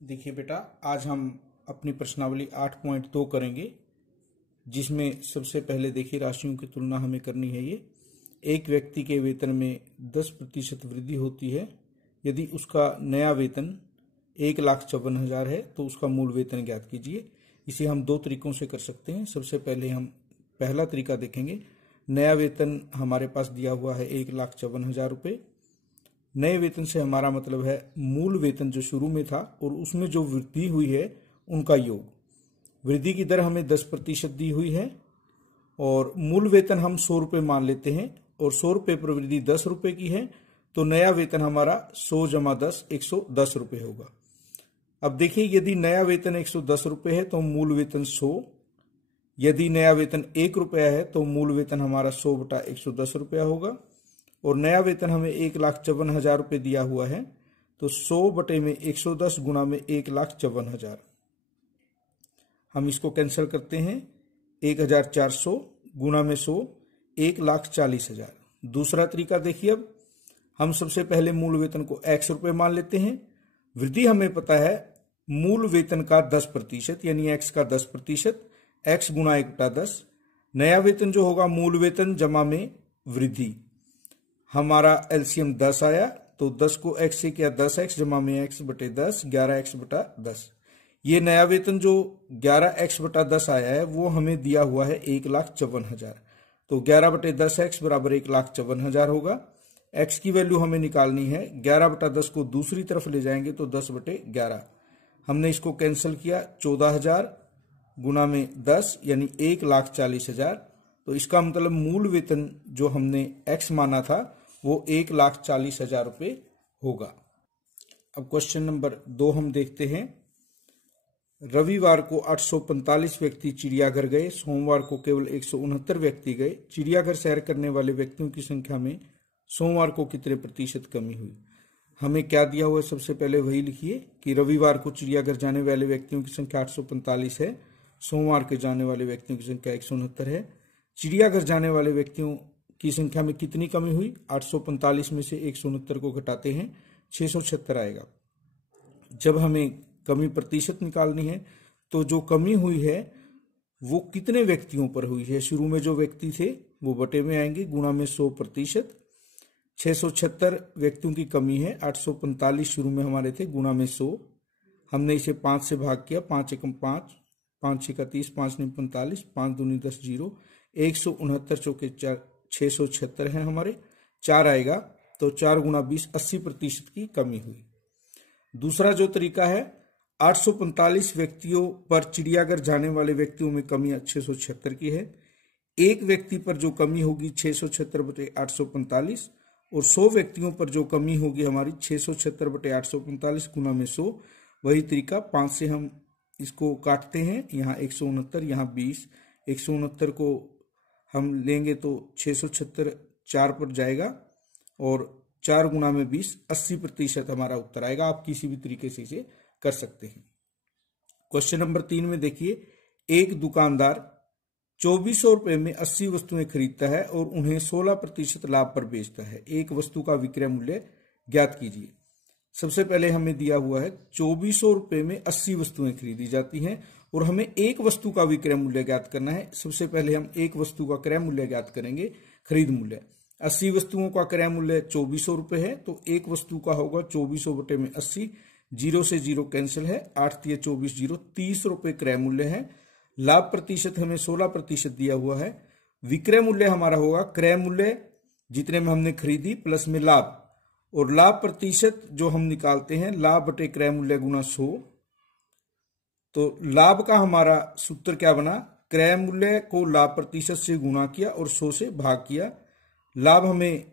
देखिए बेटा, आज हम अपनी प्रश्नावली 8.2 करेंगे, जिसमें सबसे पहले देखिए राशियों की तुलना हमें करनी है। ये एक व्यक्ति के वेतन में 10% वृद्धि होती है यदि उसका नया वेतन 1,54,000 है तो उसका मूल वेतन ज्ञात कीजिए। इसे हम दो तरीकों से कर सकते हैं। सबसे पहले हम पहला तरीका देखेंगे। नया वेतन हमारे पास दिया हुआ है 1,54,000 रुपये। नए वेतन से हमारा मतलब है मूल वेतन जो शुरू में था और उसमें जो वृद्धि हुई है उनका योग। वृद्धि की दर हमें 10% दी हुई है और मूल वेतन हम 100 रुपये मान लेते हैं और 100 रुपये पर वृद्धि 10 रुपये की है, तो नया वेतन हमारा 100 जमा 10 110 रुपये होगा। अब देखिए, यदि नया वेतन 110 रुपये है तो मूल वेतन 100। यदि नया वेतन 1 रुपया है तो मूल वेतन हमारा 100 बटा 110 रुपया होगा। और नया वेतन हमें 1,54,000 रुपये दिया हुआ है, तो 100 बटे में 110 गुणा में 1,54,000। हम इसको कैंसिल करते हैं। 1,400 गुणा में 100 1,40,000। दूसरा तरीका देखिए। अब हम सबसे पहले मूल वेतन को x रुपये मान लेते हैं। वृद्धि हमें पता है मूल वेतन का 10% यानी x का 10%, x गुणा 1/10। नया वेतन जो होगा मूल वेतन जमा में वृद्धि, हमारा एलसीएम 10 आया, तो 10 को x से किया 10x जमा में x बटे 10 11x बटा 10। ये नया वेतन जो 11x बटा 10 आया है वो हमें दिया हुआ है 1,54,000, तो 11 बटे 10x बराबर 1,54,000 होगा। x की वैल्यू हमें निकालनी है। 11 बटा 10 को दूसरी तरफ ले जाएंगे तो 10 बटे 11। हमने इसको कैंसिल किया। 14,000 गुणा में 10 यानी 1,40,000। तो इसका मतलब मूल वेतन जो हमने x माना था वो 1,40,000 रुपये होगा। अब क्वेश्चन नंबर 2 हम देखते हैं। रविवार को 845 व्यक्ति चिड़ियाघर गए, सोमवार को केवल 169 व्यक्ति गए। चिड़ियाघर सैर करने वाले व्यक्तियों की संख्या में सोमवार को कितने प्रतिशत कमी हुई? हमें क्या दिया हुआ है, सबसे पहले वही लिखिए कि रविवार को चिड़ियाघर जाने वाले व्यक्तियों की संख्या 845 है, सोमवार के जाने वाले व्यक्तियों की संख्या 169 है। चिड़ियाघर जाने वाले व्यक्तियों की संख्या में कितनी कमी हुई? 845 में से 169 को घटाते हैं 676 आएगा। जब हमें कमी प्रतिशत निकालनी है तो जो कमी हुई है वो कितने व्यक्तियों पर हुई है? शुरू में जो व्यक्ति थे वो बटे में आएंगे, गुणा में 100%। 676 व्यक्तियों की कमी है, 845 शुरू में हमारे थे, गुणा में 100। हमने इसे 5 से भाग किया। 5 एकम 5, 5 6 30, 5 9 45, 5 दूनी 10 0, 169 चौके 4, 676 है हमारे, 4 आएगा, तो 4 गुणा 20 80% की कमी हुई। दूसरा जो तरीका है, 845 व्यक्तियों पर चिड़ियाघर जाने वाले व्यक्तियों में कमी 676 की है। एक व्यक्ति पर जो कमी होगी 676 बटे 845 और 100 व्यक्तियों पर जो कमी होगी हमारी 676 बटे 845 गुना में 100। वही तरीका 5 से हम इसको काटते हैं, यहाँ 169 यहाँ 20, 169 को हम लेंगे तो 676 4 पर जाएगा और 4 गुना में 20 80% हमारा उत्तर आएगा। आप किसी भी तरीके से इसे कर सकते हैं। क्वेश्चन नंबर 3 में देखिए, एक दुकानदार 2400 रुपये में 80 वस्तुएं खरीदता है और उन्हें 16% लाभ पर बेचता है। एक वस्तु का विक्रय मूल्य ज्ञात कीजिए। सबसे पहले हमें दिया हुआ है 2400 रुपये में 80 वस्तुएं खरीदी जाती हैं और हमें एक वस्तु का विक्रय मूल्य ज्ञात करना है। सबसे पहले हम एक वस्तु का क्रय मूल्य ज्ञात करेंगे, खरीद मूल्य। 80 वस्तुओं का क्रय मूल्य 2400 रुपये है, तो एक वस्तु का होगा 2400 बटे में 80, 0 से 0 कैंसिल है, 8 3 24 0, 30 रुपये क्रय मूल्य है। लाभ प्रतिशत हमें 16% दिया हुआ है। विक्रय मूल्य हमारा होगा क्रय मूल्य जितने में हमने खरीदी प्लस में लाभ, और लाभ प्रतिशत जो हम निकालते हैं लाभ बटे क्रय मूल्य गुना 100। तो लाभ का हमारा सूत्र क्या बना? क्रय मूल्य को लाभ प्रतिशत से गुणा किया और 100 से भाग किया। लाभ हमें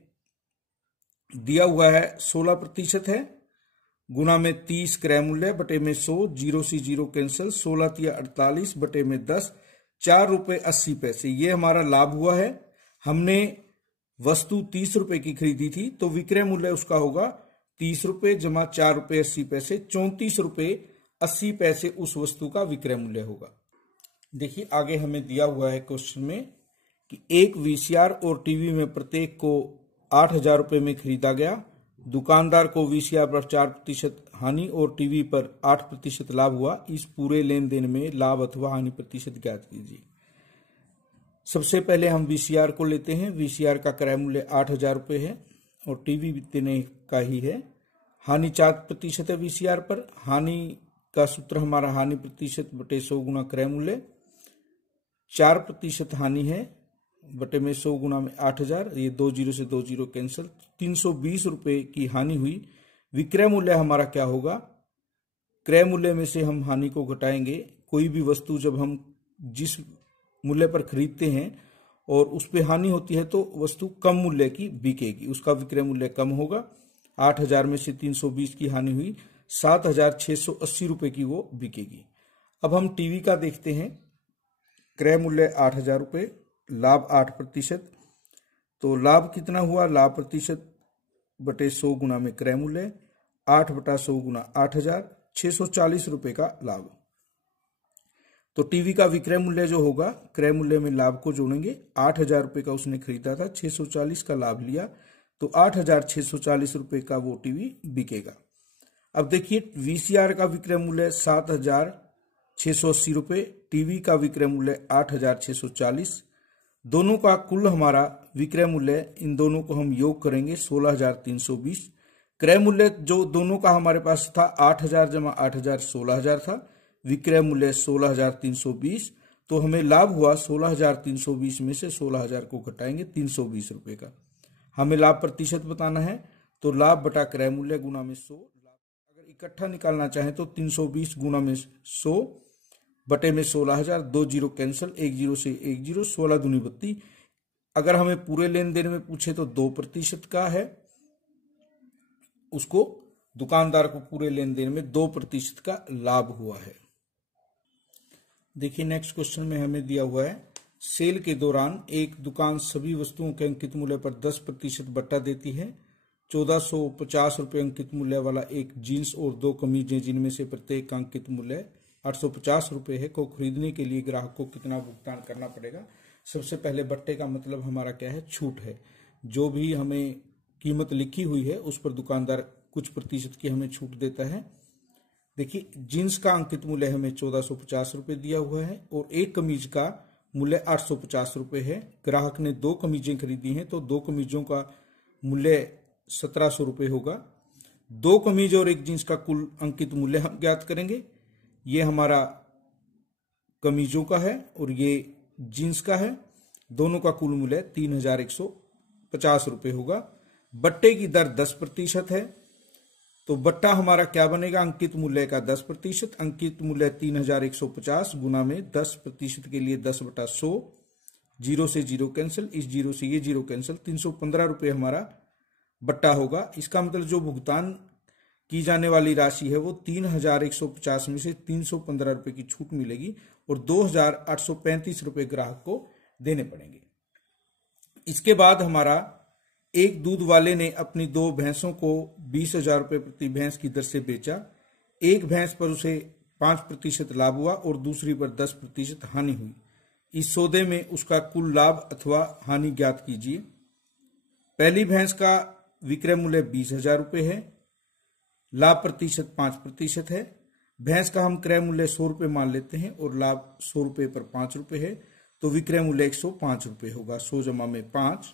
दिया हुआ है 16% है, गुना में 30 क्रय मूल्य बटे में 100, 0 से 0 कैंसिल, 16 3 48 बटे में 10, 4 रुपये 80 पैसे। ये हमारा लाभ हुआ है। हमने वस्तु 30 रुपए की खरीदी थी, तो विक्रय मूल्य उसका होगा 30 रुपये जमा 4 रुपये 80 पैसे, 34 रुपये 80 पैसे उस वस्तु का विक्रय मूल्य होगा। देखिए आगे हमें दिया हुआ है क्वेश्चन में कि एक वीसीआर और टीवी में प्रत्येक को 8,000 रुपये में खरीदा गया। दुकानदार को वीसीआर पर 4% हानि और टीवी पर 8% लाभ हुआ। इस पूरे लेन देन में लाभ अथवा हानि प्रतिशत ज्ञात कीजिए। सबसे पहले हम वीसीआर को लेते हैं। वीसीआर का क्रय मूल्य 8,000 रुपये है और टीवी इतने का ही है। हानि 4% है वीसीआर पर। हानि का सूत्र हमारा हानि प्रतिशत बटे 100 गुना क्रय मूल्य। 4% हानि है बटे में 100 गुना में 8,000, ये 2 जीरो से 2 जीरो कैंसिल। 320 रुपये की हानि हुई। विक्रय मूल्य हमारा क्या होगा? क्रय मूल्य में से हम हानि को घटाएंगे। कोई भी वस्तु जब हम जिस मूल्य पर खरीदते हैं और उस पर हानि होती है तो वस्तु कम मूल्य की बिकेगी, उसका विक्रय मूल्य कम होगा। 8,000 में से 320 की हानि हुई, 7,680 रुपये की वो बिकेगी। अब हम टीवी का देखते हैं। क्रय मूल्य 8,000 रुपये, लाभ 8%। तो लाभ कितना हुआ? लाभ प्रतिशत बटे 100 गुना में क्रय मूल्य, 8 बटा 100 गुना 8,000, 640 रुपये का लाभ। तो टीवी का विक्रय मूल्य जो होगा, क्रय मूल्य में लाभ को जोड़ेंगे। 8,000 रुपये का उसने खरीदा था, 640 का लाभ लिया, तो 8,640 रुपये का वो टीवी बिकेगा। अब देखिए, वीसीआर का विक्रय मूल्य 7,680 रुपये, टीवी का विक्रय मूल्य 8,640। दोनों का कुल हमारा विक्रय मूल्य, इन दोनों को हम योग करेंगे 16,320। क्रय मूल्य जो दोनों का हमारे पास था 8,000 जमा 8,000 16,000 था। विक्रय मूल्य 16,320। तो हमें लाभ हुआ 16,320 में से 16,000 को घटाएंगे 320 रुपये का। हमें लाभ प्रतिशत बताना है तो लाभ बटा क्रय मूल्य गुना में 100। अगर इकट्ठा निकालना चाहें तो 320 गुना में 100 बटे में 16,000, 2 जीरो कैंसिल, 1 जीरो से 1 जीरो, 16 दूनी 32। अगर हमें पूरे लेन देन में पूछे तो 2% का है, उसको दुकानदार को पूरे लेन देन में 2% का लाभ हुआ है। देखिए नेक्स्ट क्वेश्चन में हमें दिया हुआ है, सेल के दौरान एक दुकान सभी वस्तुओं के अंकित मूल्य पर 10% बट्टा देती है। 1,450 रुपये अंकित मूल्य वाला एक जीन्स और 2 कमीजें जिनमें से प्रत्येक का अंकित मूल्य 850 रुपये है को खरीदने के लिए ग्राहक को कितना भुगतान करना पड़ेगा? सबसे पहले बट्टे का मतलब हमारा क्या है? छूट है। जो भी हमें कीमत लिखी हुई है उस पर दुकानदार कुछ प्रतिशत की हमें छूट देता है। देखिए, जीन्स का अंकित मूल्य हमें 1,450 रुपये दिया हुआ है और एक कमीज का मूल्य 850 रुपये है। ग्राहक ने 2 कमीजें खरीदी हैं तो 2 कमीजों का मूल्य 1,700 रुपये होगा। 2 कमीज और एक जीन्स का कुल अंकित मूल्य हम ज्ञात करेंगे। ये हमारा कमीजों का है और ये जीन्स का है। दोनों का कुल मूल्य 3,150 रुपये होगा। बट्टे की दर 10% है तो बट्टा हमारा क्या बनेगा? अंकित मूल्य का 10%। अंकित मूल्य 3,150 गुना में 10% के लिए 10 बटा 100, जीरो से जीरो कैंसिल, इस जीरो से ये जीरो कैंसिल, 315 रुपये हमारा बट्टा होगा। इसका मतलब जो भुगतान की जाने वाली राशि है वो 3,150 में से 315 रुपये की छूट मिलेगी और 2,835 रुपये ग्राहक को देने पड़ेंगे। इसके बाद हमारा एक दूध वाले ने अपनी 2 भैंसों को 20,000 रुपये प्रति भैंस की दर से बेचा। एक भैंस पर उसे 5% लाभ हुआ और दूसरी पर 10% हानि हुई। इस सौदे में उसका कुल लाभ अथवा हानि ज्ञात कीजिए। पहली भैंस का विक्रय मूल्य 20,000 रुपये है, लाभ प्रतिशत 5% है। भैंस का हम क्रय मूल्य 100 रुपये मान लेते हैं और लाभ 100 रुपये पर 5 रुपये है तो विक्रय मूल्य 105 रुपये होगा। 100 जमा में 5।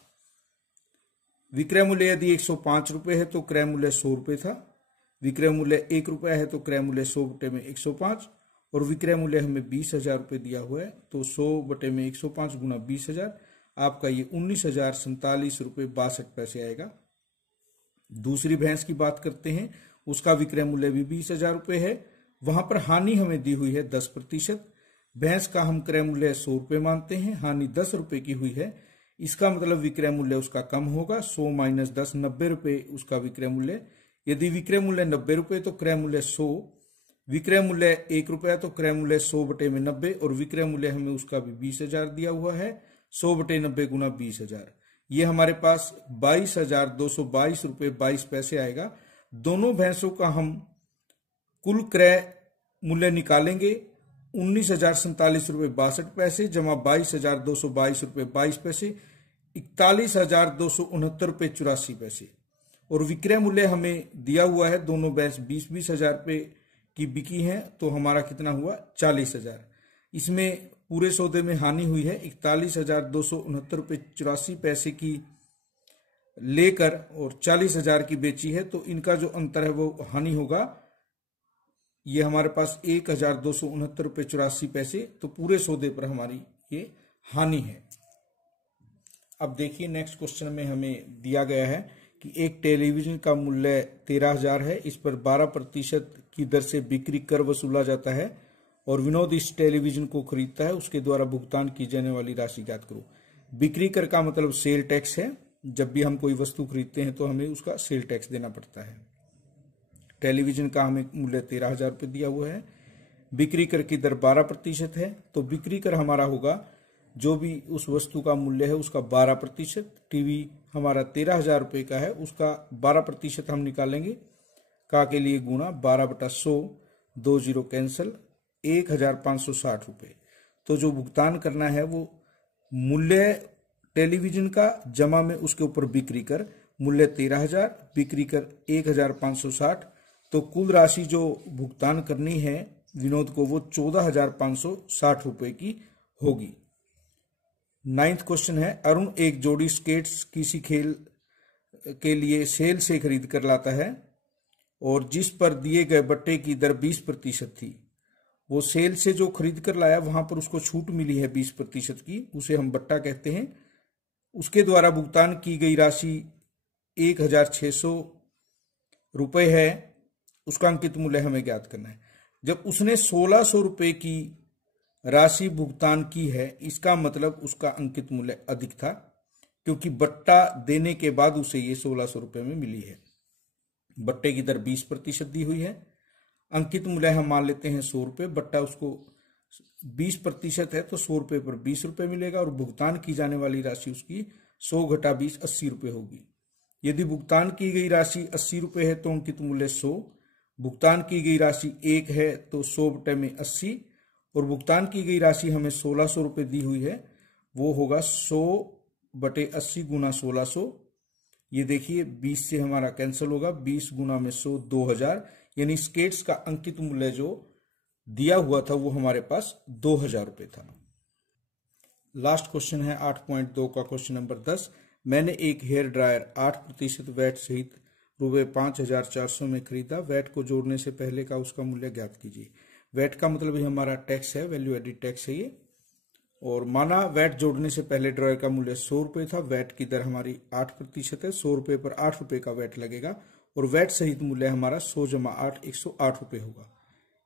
विक्रय मूल्य यदि 105 रुपये है तो क्रय मूल्य 100 रुपये था। विक्रय मूल्य 1 रुपया है तो क्रय मूल्य 100 बटे में 105 और विक्रय मूल्य हमें 20,000 रुपये दिया हुआ है तो 100 बटे में 105 गुना 20,000, आपका ये 19,047 रुपये 62 पैसे आएगा। दूसरी भैंस की बात करते हैं, उसका विक्रय मूल्य भी 20,000 रुपये है। वहां पर हानि हमें दी हुई है 10%। भैंस का हम क्रय मूल्य 100 रुपये मानते हैं, हानि 10 रुपये की हुई है। इसका मतलब विक्रय मूल्य उसका कम होगा। 100 माइनस 10, 90 रुपये उसका विक्रय मूल्य। यदि विक्रय मूल्य 90 रुपये तो क्रय मूल्य 100। विक्रय मूल्य 1 रुपया तो क्रय मूल्य 100 बटे में 90 और विक्रय मूल्य हमें उसका भी 20,000 दिया हुआ है। 100 बटे 90 गुना 20,000, ये हमारे पास 22,222 रुपये 22 पैसे आएगा। दोनों भैंसों का हम कुल क्रय मूल्य निकालेंगे। 19,047 रुपये 62 पैसे जमा 22,222 रुपये 22 पैसे, 41,269 रुपये 84 पैसे। और विक्रय मूल्य हमें दिया हुआ है, दोनों भैंस 20-20 हजार रुपये की बिकी है, तो हमारा कितना हुआ 40,000। इसमें पूरे सौदे में हानि हुई है 41,269.84 की लेकर और 40,000 की बेची है, तो इनका जो अंतर है वो हानि होगा, ये हमारे पास 1,269.84, तो पूरे सौदे पर हमारी ये हानि है। अब देखिए नेक्स्ट क्वेश्चन में हमें दिया गया है कि एक टेलीविजन का मूल्य 13,000 है, इस पर 12% की दर से बिक्री कर वसूला जाता है और विनोद इस टेलीविजन को खरीदता है, उसके द्वारा भुगतान की जाने वाली राशि ज्ञात करो। बिक्री कर का मतलब सेल टैक्स है, जब भी हम कोई वस्तु खरीदते हैं तो हमें उसका सेल टैक्स देना पड़ता है। टेलीविजन का हमें मूल्य 13,000 रुपये दिया हुआ है, बिक्री कर की दर 12% है, तो बिक्री कर हमारा होगा जो भी उस वस्तु का मूल्य है उसका 12%। टीवी हमारा 13,000 रुपये का है, उसका 12% हम निकालेंगे, का के लिए गुणा 12/100, 2 जीरो कैंसल, 1,560 रुपये। तो जो भुगतान करना है वो मूल्य टेलीविजन का जमा में उसके ऊपर बिक्री कर, मूल्य 13,000, बिक्री कर 1,560, तो कुल राशि जो भुगतान करनी है विनोद को वो 14,560 रुपये की होगी। 9th क्वेश्चन है, अरुण एक जोड़ी स्केट्स किसी खेल के लिए सेल से खरीद कर लाता है और जिस पर दिए गए बट्टे की दर 20% थी। वो सेल से जो खरीद कर लाया वहां पर उसको छूट मिली है 20% की, उसे हम बट्टा कहते हैं। उसके द्वारा भुगतान की गई राशि 1,600 रुपये है, उसका अंकित मूल्य हमें ज्ञात करना है। जब उसने 1,600 रुपये की राशि भुगतान की है, इसका मतलब उसका अंकित मूल्य अधिक था, क्योंकि बट्टा देने के बाद उसे ये 1,600 रुपये में मिली है। बट्टे की दर 20% दी हुई है, अंकित मूल्य हम मान लेते हैं 100 रुपये, बट्टा उसको 20% है तो 100 रुपये पर 20 रुपये मिलेगा और भुगतान की जाने वाली राशि उसकी 100 घटा 20 80 रुपये होगी। यदि भुगतान की गई राशि 80 रुपये है तो अंकित मूल्य 100, भुगतान की गई राशि 1 है तो 100 बटे में 80, और भुगतान की गई राशि हमें 1,600 रुपये दी हुई है, वो होगा 100 बटे 80 गुना 1,600। ये देखिए 20 से हमारा कैंसिल होगा, 20 गुना में 100 2,000, यानी स्केट्स का अंकित मूल्य जो दिया हुआ था वो हमारे पास 2,000 रुपये था। लास्ट क्वेश्चन है 8.2 का क्वेश्चन नंबर 10। मैंने एक हेयर ड्रायर 8% वैट सहित रुपये 5,400 में खरीदा, वैट को जोड़ने से पहले का उसका मूल्य ज्ञात कीजिए। वैट का मतलब ही हमारा टैक्स है, वैल्यू एडिड टैक्स है ये। और माना वैट जोड़ने से पहले ड्रायर का मूल्य 100 रुपये था, वैट की दर हमारी 8% है, 100 रुपये पर 8 रुपये का वैट लगेगा और वैट सहित मूल्य हमारा 100 जमा 8 108 रुपये होगा।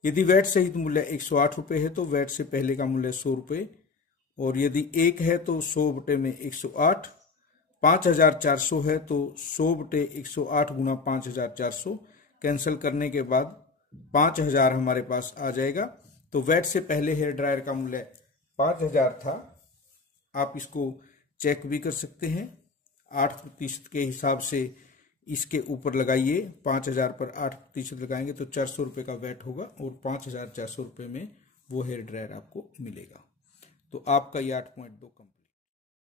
यदि वैट सहित मूल्य 108 रुपये है तो वैट से पहले का मूल्य 100 रुपये, और यदि 1 है तो 100 बटे में 108, 5,400 है तो 100 बटे 108 गुना 5,400, कैंसिल करने के बाद 5,000 हमारे पास आ जाएगा। तो वैट से पहले हेयर ड्रायर का मूल्य 5,000 था, आप इसको चेक भी कर सकते हैं। 8% के हिसाब से इसके ऊपर लगाइए, 5,000 पर 8% लगाएंगे तो 400 रुपये का वैट होगा और 5,400 रुपये में वो हेयर ड्रायर आपको मिलेगा। तो आपका ये 8.2 कम